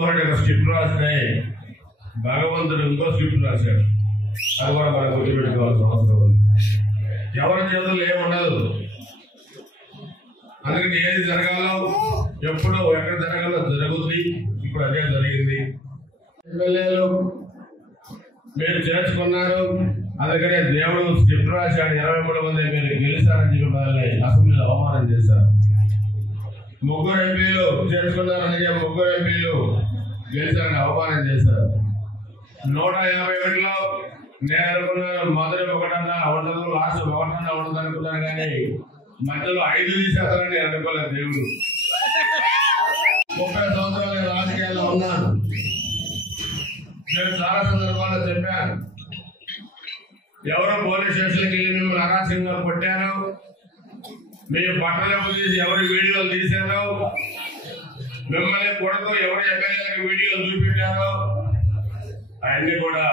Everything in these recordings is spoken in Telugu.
స్క్రిప్ట్ రాస్తే భగవంతుడు ఇంకో స్క్రిప్ట్ రాశాడు. అది కూడా మనం గుర్తుపెట్టుకోవాల్సిన అవసరం ఉంది. ఎవరి చేతుల్లో ఏముండదు. అందుకని ఏది జరగాలో ఎప్పుడు ఎక్కడ జరగాలో జరుగుతుంది. ఇప్పుడు అదే జరిగింది. ఎమ్మెల్యేలు మీరు చేర్చుకున్నారు. అందుకనే దేవుడు స్క్రిప్ట్ రాశాడు. 23 మంది మీరు గెలిచారని చెప్పి మనల్ని అసెంబ్లీలో అవమానం చేశారు. 3 ఎంపీలు చేర్చుకున్నారని చెప్పి 3 ఎంపీలు గెలిచారని అవమానం చేశారు. 151లో నేను అనుకున్నాను మొదటి ఒకటన్నా ఉండదు, లాస్ట్ ఒకటన్నా ఉండదు అనుకున్నాను. కానీ మధ్యలో 5 తీసేస్తారని నేను అనుకోలేదు. దేవుడు 30 సంవత్సరాలు రాజకీయాల్లో ఉన్నాను. నేను చాలా సందర్భాల్లో చెప్పాను, ఎవరో పోలీస్ స్టేషన్కి వెళ్ళి మిమ్మల్ని అరాచకంగా కొట్టారు, మీ బట్టలకు తీసి ఎవరి వీడియోలు తీశారో, మిమ్మల్ని కొడుతూ ఎవరు ఎమ్మెల్యేలకు వీడియోలు చూపెట్టారో అవన్నీ కూడా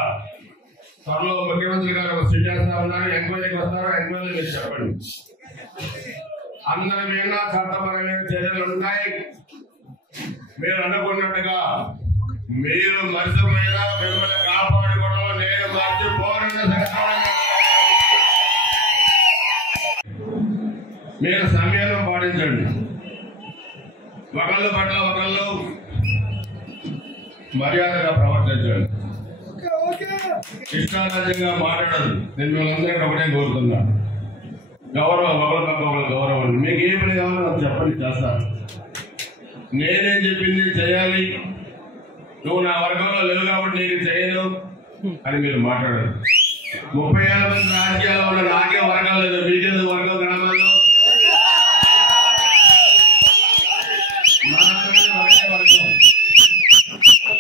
త్వరలో ముఖ్యమంత్రి గారు చేస్తా ఉన్నారు. ఎంక్వైరీకి వస్తారో ఎంక్వైరీ మీరు చెప్పండి. అందరి మీద చట్టపరమైన చర్యలు ఉంటాయి. మీరు అనుకున్నట్టుగా మీరు మర్చిపోయినా మిమ్మల్ని కాపాడుకోవడం నేను మర్చిపోరని మీరు సమయంలో పాటించండి. ఒకళ్ళు పట్ల ఒకళ్ళు మర్యాదగా ప్రవర్తించండి. ఇష్టారాజ్యంగా మాట్లాడదు. నేను మిమ్మల్ని ఒకటే కోరుతున్నా, గౌరవం ఒకరికొకరు గౌరవం. మీకు ఏ పని కావాలో నాకు చెప్పండి, చేస్తాను. నేనేం చెప్పింది చేయాలి, నువ్వు నా వర్గంలో లేవు కాబట్టి నీకు చేయను అని మీరు మాట్లాడరు. 37 మంది రాజకీయాల్లో ఉన్న నాకే వర్గం లేదు, మీకేది వర్గం గ్రామాల్లో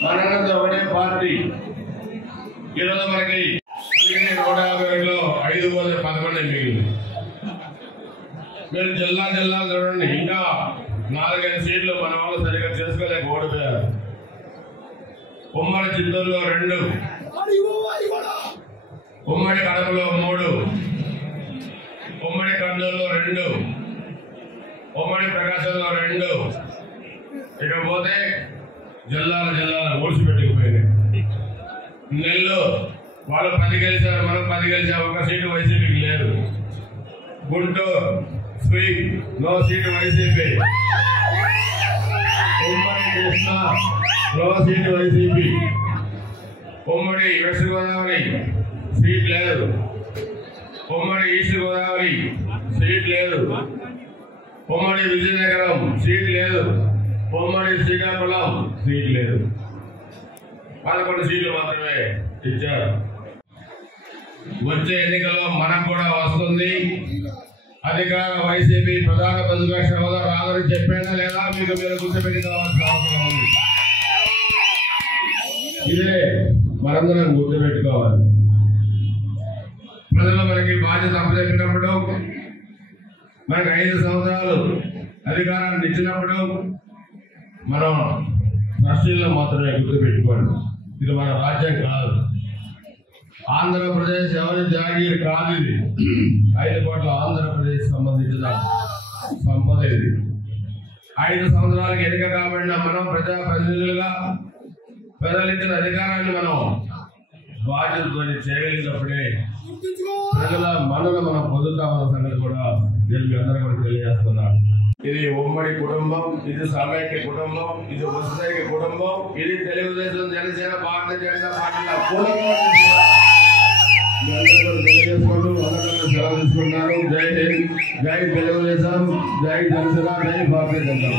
మనందరితో ఒకటే పార్టీ. ఈరోజు మనకి 152లో 511 మిగిలింది. మీరు జిల్లా చూడండి, ఇంకా 4-5 సీట్లు మన వాళ్ళు సరిగ్గా చేసుకోలేక ఓడిపోయారు. ఉమ్మడి చిత్తూరులో 2, ఉమ్మడి కడపలో 3, ఉమ్మడి కర్నూలులో 2, ఉమ్మడి ప్రకాశంలో 2. ఇకపోతే జిల్లాలు ఊడ్చిపెట్టుకుపోయినాయి. నెల్లూరు వాళ్ళు 10 గెలిచారు, మనం 10 గెలిచాం. 1 సీటు వైసీపీకి లేదు. గుంటూరు స్పీక్, నో సీటు వైసీపీ. ఉమ్మడి కృష్ణా, నో సీటు వైసీపీ. ఉమ్మడి వెస్ట్ గోదావరి సీట్ లేదు. ఉమ్మడి ఈస్ట్ గోదావరి సీట్ లేదు. ఉమ్మడి విజయనగరం సీట్ లేదు. ఉమ్మడి శ్రీకాకుళం సీట్ లేదు. 11 సీట్లు మాత్రమే ఇచ్చారు. వచ్చే ఎన్నికల్లో మనకు కూడా వస్తుంది అధికార వైసీపీ. ప్రధాన ప్రతిపక్ష హోదా రాదని చెప్పేనా లేదా మీకు మీరు గుర్తుపెట్టుకోవాల్సిన అవసరం ఉంది. ఇదే మనందరం గుర్తుపెట్టుకోవాలి. ప్రజలు మనకి బాధ్యత అప్పచెప్పినప్పుడు, మనకి 5 సంవత్సరాలు అధికారాన్ని ఇచ్చినప్పుడు మనం ట్రస్టీల్లో మాత్రమే గుర్తుపెట్టుకోండి. ఇది మన రాజ్యం కాదు. ఆంధ్రప్రదేశ్ ఎవరి జాగీర్ కాదు. ఇది 5 కోట్ల ఆంధ్రప్రదేశ్ సంబంధించిన సంపద. ఇది 5 సంవత్సరాలకు ఎన్నిక కాబడిన మనం ప్రజాప్రతినిధులుగా ప్రజలిచ్చిన అధికారాన్ని మనం బాధ్యతతో చేయగలిగినప్పుడే ప్రజల మనలో మనం పొందుతామన్న సంగతి కూడా నేను అందరూ కూడా తెలియజేస్తున్నాను. ఇది ఉమ్మడి కుటుంబం, ఇది సమైక్య కుటుంబం, ఇది వసుదైక కుటుంబం, ఇది తెలుగుదేశం, జనసేన, భారతీయ జనతా పార్టీల తెలియజేసుకుంటూ అందరూ సెలవు తీసుకుంటున్నారు. జై హింద్, జై తెలుగుదేశం, జై జనసేన, జై భారతీయ జనతా.